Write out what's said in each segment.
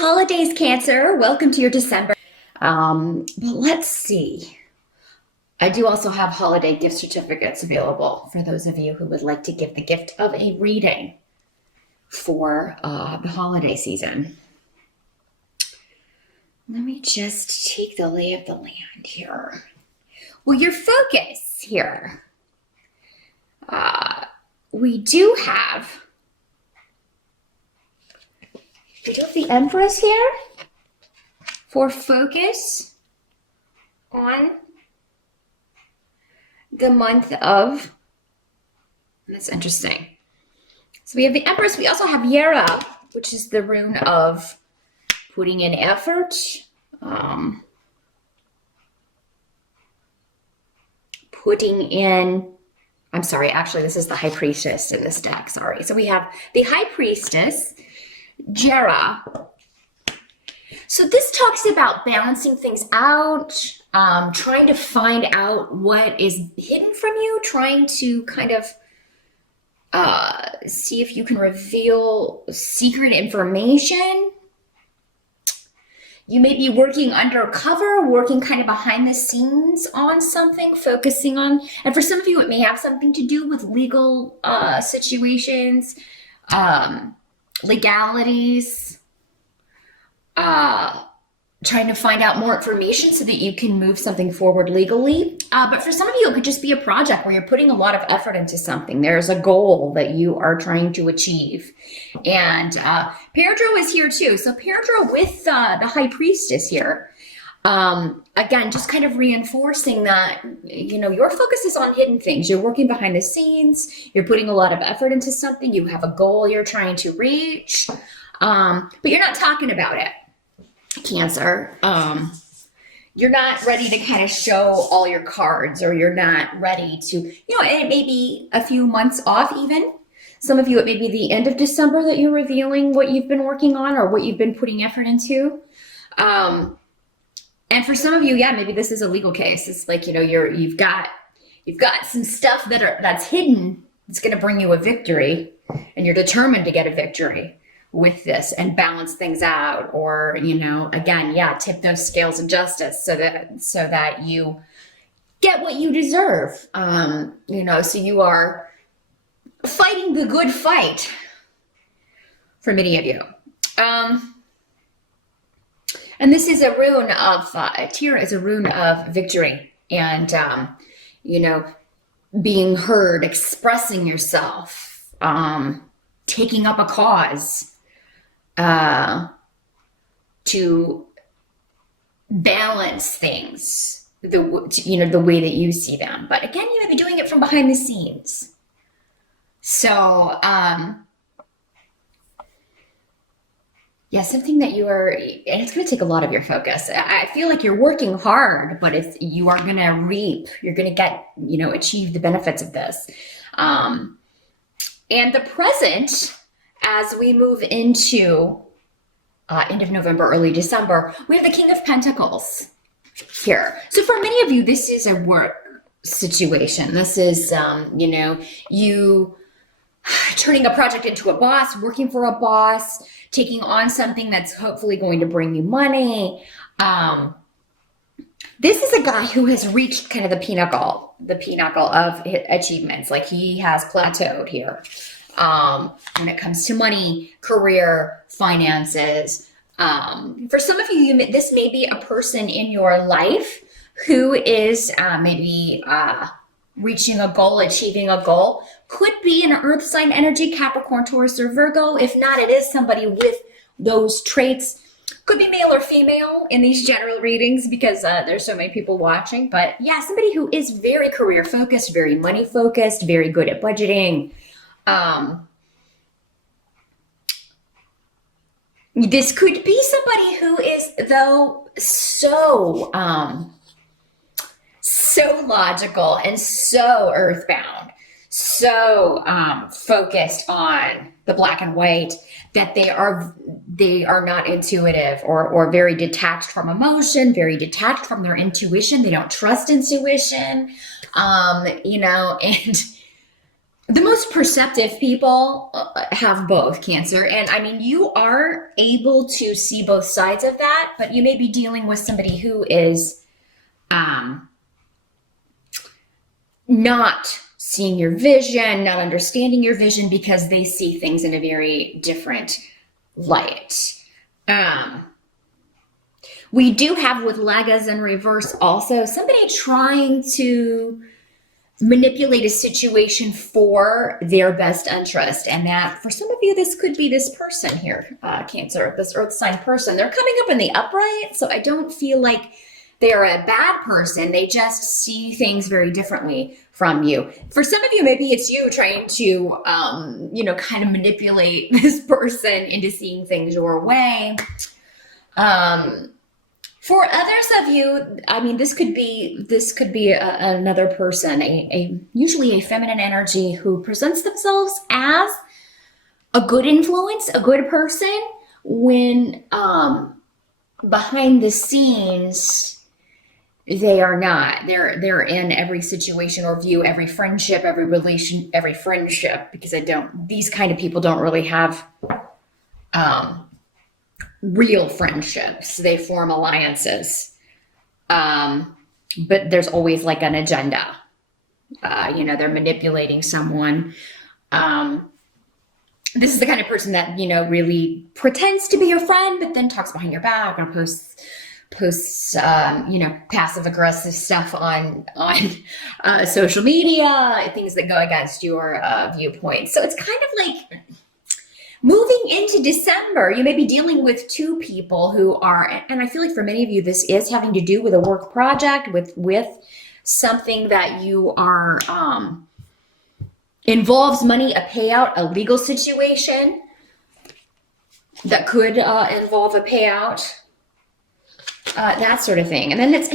holidays, Cancer. Welcome to your December. But let's see. I do also have holiday gift certificates available for those of you who would like to give the gift of a reading for the holiday season. Let me just take the lay of the land here. Well, your focus here. We do have the Empress here for focus on the month of, that's interesting. So we have the Empress. We also have Yera, which is the rune of putting in effort, putting in, I'm sorry, actually this is the High Priestess in this deck, sorry. So we have the High Priestess, Jera. So this talks about balancing things out, trying to find out what is hidden from you, trying to kind of see if you can reveal secret information. You may be working undercover, working kind of behind the scenes on something, focusing on, and for some of you, it may have something to do with legal situations, legalities, trying to find out more information so that you can move something forward legally. But for some of you, it could just be a project where you're putting a lot of effort into something. There's a goal that you are trying to achieve. And Peridro is here too. So Peridro with the High Priestess here. Again, just kind of reinforcing that, you know, your focus is on hidden things. You're working behind the scenes. You're putting a lot of effort into something. You have a goal you're trying to reach. But you're not talking about it, Cancer. You're not ready to kind of show all your cards, or you're not ready to, you know, and it may be a few months off even. Some of you, it may be the end of December that you're revealing what you've been working on or what you've been putting effort into. And for some of you, yeah, maybe this is a legal case. It's like, you know, you've got some stuff that's hidden. It's going to bring you a victory, and you're determined to get a victory with this and balance things out, or, you know, again, yeah, tip those scales of justice so that you get what you deserve. You know, so you are fighting the good fight for many of you. And this is a rune of, Tira is a rune of victory and, you know, being heard, expressing yourself, taking up a cause, to balance things, the way that you see them. But again, you may be doing it from behind the scenes. So, yeah, something that you are, and it's going to take a lot of your focus. I feel like you're working hard, but you are going to reap, you're going to get, you know, achieve the benefits of this. And the present, as we move into end of November, early December, we have the King of Pentacles here. So for many of you, this is a work situation. This is, you know, you turning a project into a boss, working for a boss, taking on something that's hopefully going to bring you money. This is a guy who has reached kind of the pinnacle of achievements. Like, he has plateaued here. When it comes to money, career, finances. For some of you, this may be a person in your life who is maybe reaching a goal, achieving a goal. Could be an earth sign energy, Capricorn, Taurus, or Virgo. If not, it is somebody with those traits. Could be male or female in these general readings, because there's so many people watching. But yeah, somebody who is very career focused, very money focused, very good at budgeting. This could be somebody who is, though, so logical and so earthbound, so focused on the black and white, that they are not intuitive, or very detached from emotion, very detached from their intuition. They don't trust intuition, you know, and The most perceptive people have both, Cancer. And I mean, you are able to see both sides of that, but you may be dealing with somebody who is um, not seeing your vision, not understanding your vision because they see things in a very different light. Um, we do have with Lagas in reverse also somebody trying to manipulate a situation for their best interest. And that for some of you, this could be this person here, Cancer, this earth sign person. They're coming up in the upright, so I don't feel like they're a bad person. They just see things very differently from you. For some of you, maybe it's you trying to, kind of manipulate this person into seeing things your way. For others of you, I mean, this could be another person, usually a feminine energy who presents themselves as a good influence, a good person, when behind the scenes they are not. They're in every situation or view every friendship, every relation, every friendship, because these kind of people don't really have real friendships. They form alliances. But there's always like an agenda. They're manipulating someone. This is the kind of person that, really pretends to be your friend, but then talks behind your back or posts passive aggressive stuff on social media, things that go against your viewpoint. So it's kind of like moving into December, you may be dealing with two people who are, and I feel like for many of you, this is having to do with a work project, with something that you are, involves money, a payout, a legal situation that could involve a payout, that sort of thing. And then it's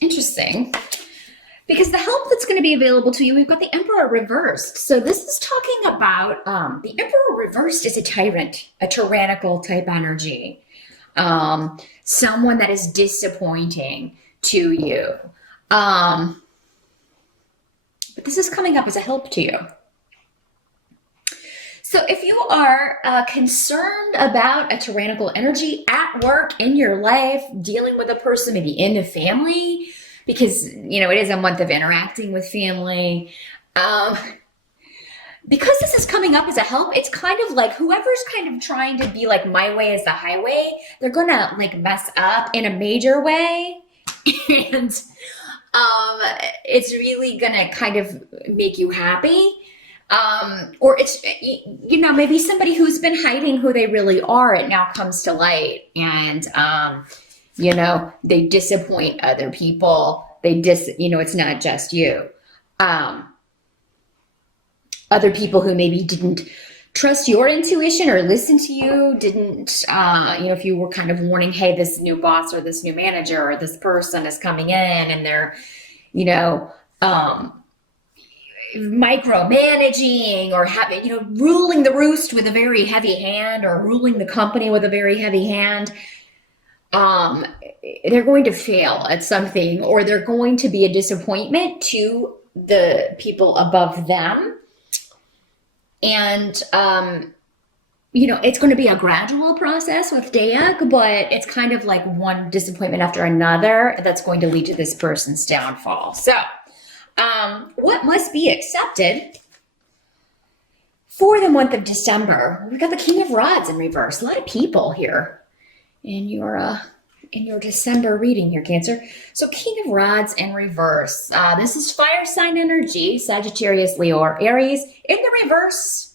interesting because the help that's going to be available to you, we've got the Emperor reversed. So this is talking about the Emperor reversed is a tyrant, a tyrannical type energy, someone that is disappointing to you. But this is coming up as a help to you. So if you are concerned about a tyrannical energy at work, in your life, dealing with a person, maybe in the family, because, it is a month of interacting with family. Because this is coming up as a help, it's kind of like whoever's kind of trying to be like my way is the highway, they're going to like mess up in a major way. And it's really going to kind of make you happy. Or it's, maybe somebody who's been hiding who they really are, it now comes to light, and, they disappoint other people. It's not just you. Other people who maybe didn't trust your intuition or listen to you, didn't, if you were kind of warning, hey, this new boss or this new manager or this person is coming in and they're, micromanaging or having, ruling the roost with a very heavy hand or ruling the company with a very heavy hand, they're going to fail at something, or they're going to be a disappointment to the people above them. And, it's going to be a gradual process with Dayak, but it's kind of like one disappointment after another that's going to lead to this person's downfall. So, what must be accepted for the month of December? We've got the King of Rods in reverse. A lot of people here in your December reading here, Cancer. So King of Rods in reverse. This is fire sign energy, Sagittarius, Leo, or Aries. In the reverse,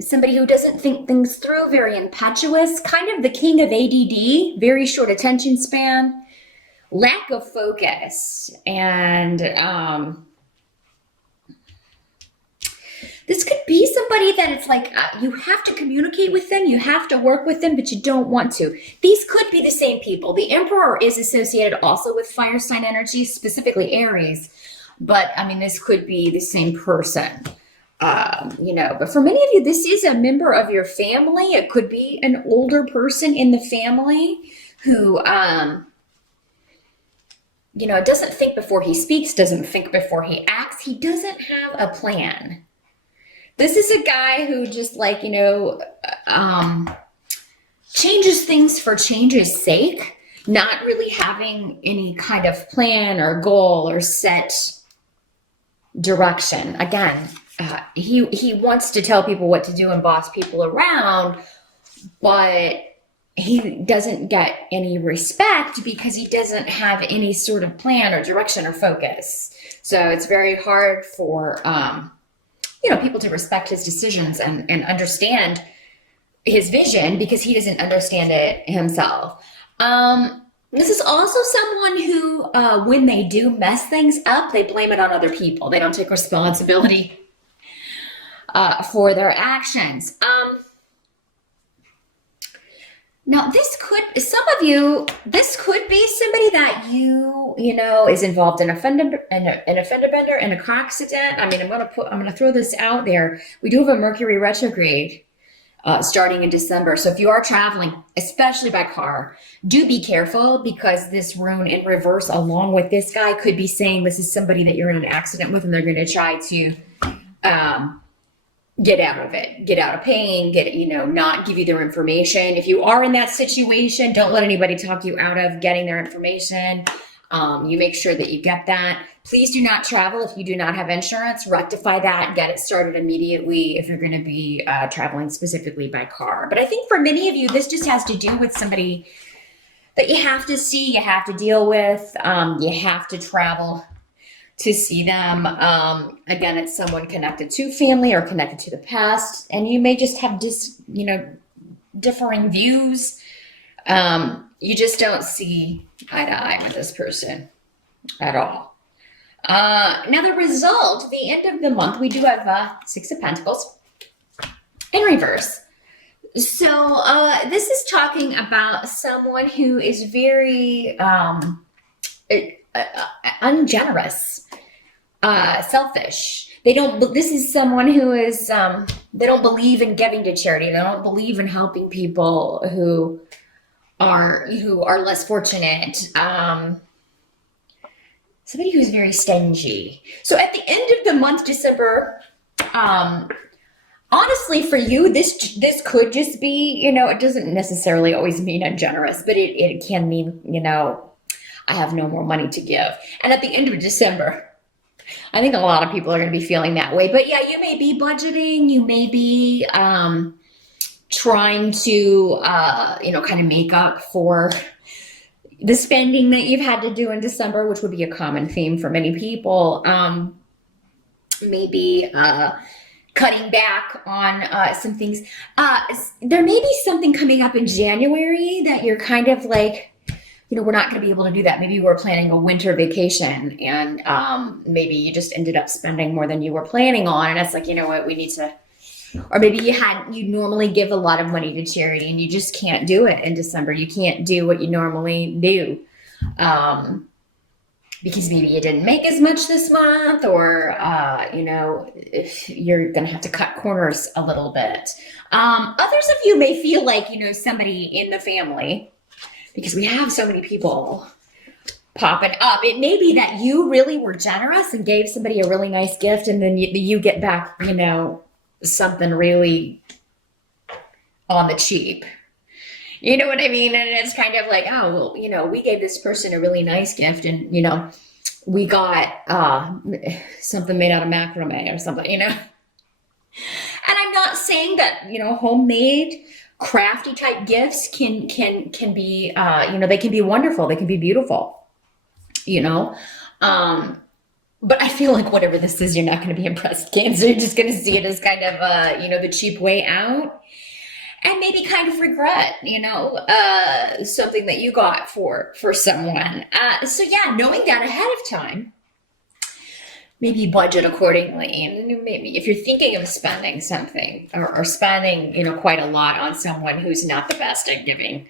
somebody who doesn't think things through, very impetuous, kind of the king of ADD, very short attention span. Lack of focus, and this could be somebody that it's like you have to communicate with them, you have to work with them, but you don't want to. These could be the same people. The Emperor is associated also with fire sign energy, specifically Aries, but this could be the same person. But for many of you, this is a member of your family. It could be an older person in the family who, doesn't think before he speaks, doesn't think before he acts. He doesn't have a plan. This is a guy who just like, changes things for change's sake, not really having any kind of plan or goal or set direction. Again, he wants to tell people what to do and boss people around, but he doesn't get any respect because he doesn't have any sort of plan or direction or focus. So it's very hard for people to respect his decisions and understand his vision because he doesn't understand it himself. This is also someone who, when they do mess things up, they blame it on other people. They don't take responsibility for their actions. Now, this could be somebody that is involved in a fender bender and a car accident. I mean, I'm gonna throw this out there. We do have a Mercury retrograde starting in December. So if you are traveling, especially by car, do be careful because this rune in reverse, along with this guy, could be saying this is somebody that you're in an accident with and they're going to try to get out of it, get out of pain, not give you their information. If you are in that situation, don't let anybody talk you out of getting their information. You make sure that you get that. Please do not travel if you do not have insurance. Rectify that, get it started immediately if you're going to be traveling specifically by car. But I think for many of you, this just has to do with somebody that you have to see, you have to deal with, you have to travel to see them. Again, it's someone connected to family or connected to the past, and you may just have differing views. You just don't see eye to eye with this person at all. Now the result, the end of the month, we do have Six of Pentacles in reverse. So this is talking about someone who is very ungenerous, selfish. This is someone who is, they don't believe in giving to charity. They don't believe in helping people who are less fortunate. Somebody who's very stingy. So at the end of the month, December, honestly, for you, this could just be, it doesn't necessarily always mean ungenerous, but it can mean, I have no more money to give. And at the end of December, I think a lot of people are going to be feeling that way. But yeah, you may be budgeting, you may be trying to, kind of make up for the spending that you've had to do in December, which would be a common theme for many people. Maybe cutting back on some things. There may be something coming up in January that you're kind of like, we're not going to be able to do that. Maybe you were planning a winter vacation and maybe you just ended up spending more than you were planning on. And it's like, you know what, we need to, or maybe you normally give a lot of money to charity and you just can't do it in December. You can't do what you normally do because maybe you didn't make as much this month or, if you're going to have to cut corners a little bit. Others of you may feel like, somebody in the family, because we have so many people popping up. It may be that you really were generous and gave somebody a really nice gift and then you get back, something really on the cheap. You know what I mean? And it's kind of like, oh, well, we gave this person a really nice gift and, we got something made out of macrame or something, And I'm not saying that, homemade, crafty type gifts can be, they can be wonderful. They can be beautiful, but I feel like whatever this is, you're not going to be impressed, Cancer. You're just going to see it as kind of, the cheap way out and maybe kind of regret, something that you got for someone. So yeah, knowing that ahead of time, maybe budget accordingly. And maybe if you're thinking of spending something or spending, quite a lot on someone who's not the best at giving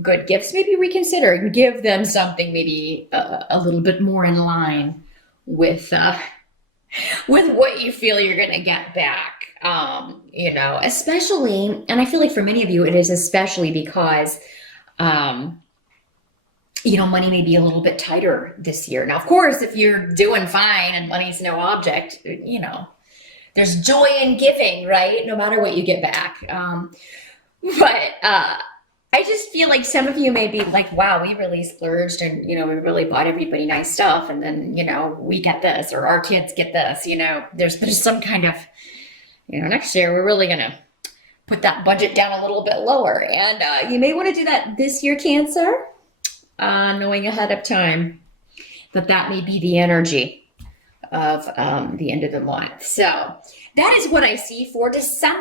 good gifts, maybe reconsider and give them something maybe a little bit more in line with what you feel you're going to get back. Especially, and I feel like for many of you, it is especially because, money may be a little bit tighter this year. Now, of course, if you're doing fine and money's no object, there's joy in giving, right? No matter what you get back. But I just feel like some of you may be like, wow, we really splurged and, we really bought everybody nice stuff. And then, we get this or our kids get this, there's some kind of, next year we're really going to put that budget down a little bit lower. And you may want to do that this year, Cancer, knowing ahead of time that may be the energy of the end of the month. So that is what I see for December.